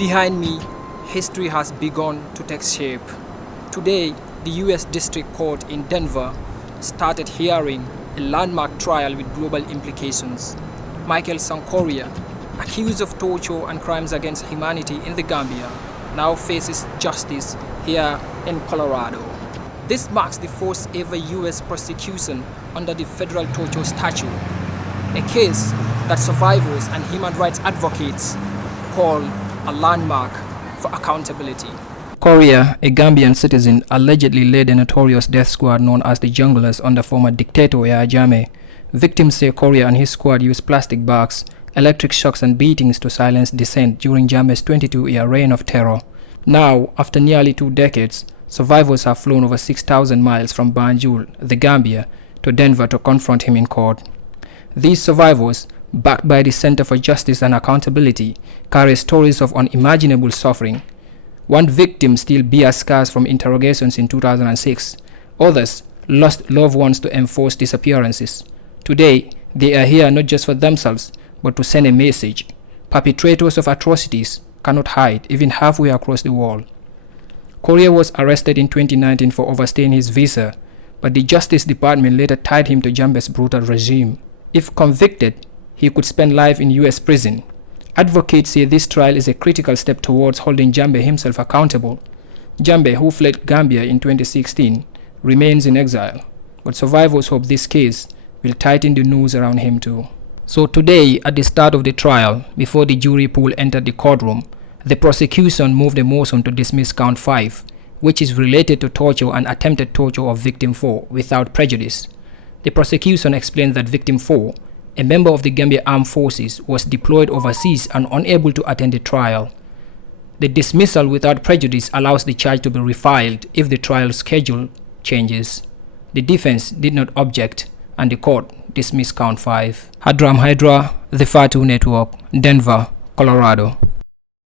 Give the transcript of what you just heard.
Behind me, history has begun to take shape. Today, the U.S. District Court in Denver started hearing a landmark trial with global implications. Michael Correa, accused of torture and crimes against humanity in the Gambia, now faces justice here in Colorado. This marks the first ever U.S. prosecution under the federal torture statute, a case that survivors and human rights advocates call a landmark for accountability. Correa, a Gambian citizen, allegedly led a notorious death squad known as the Junglers under former dictator Yahya Jammeh. Victims say Correa and his squad used plastic bags, electric shocks and beatings to silence dissent during Jammeh's 22-year reign of terror. Now, after nearly 2 decades, survivors have flown over 6,000 miles from Banjul, the Gambia, to Denver to confront him in court. These survivors, backed by the Center for Justice and Accountability, carry stories of unimaginable suffering. One victim still bears scars from interrogations in 2006. Others lost loved ones to enforced disappearances. Today, they are here not just for themselves, but to send a message. Perpetrators of atrocities cannot hide, even halfway across the world. Correa was arrested in 2019 for overstaying his visa, but the Justice Department later tied him to Jammeh's brutal regime. If convicted, he could spend life in U.S. prison. Advocates say this trial is a critical step towards holding Jammeh himself accountable. Jammeh, who fled Gambia in 2016, remains in exile, but survivors hope this case will tighten the noose around him too. So today, at the start of the trial, before the jury pool entered the courtroom, the prosecution moved a motion to dismiss count 5, which is related to torture and attempted torture of victim 4 without prejudice. The prosecution explained that victim 4, a member of the Gambia Armed Forces, was deployed overseas and unable to attend the trial. The dismissal without prejudice allows the charge to be refiled if the trial schedule changes. The defense did not object, and the court dismissed count 5. Hadram Hydra, The Fatu Network, Denver, Colorado.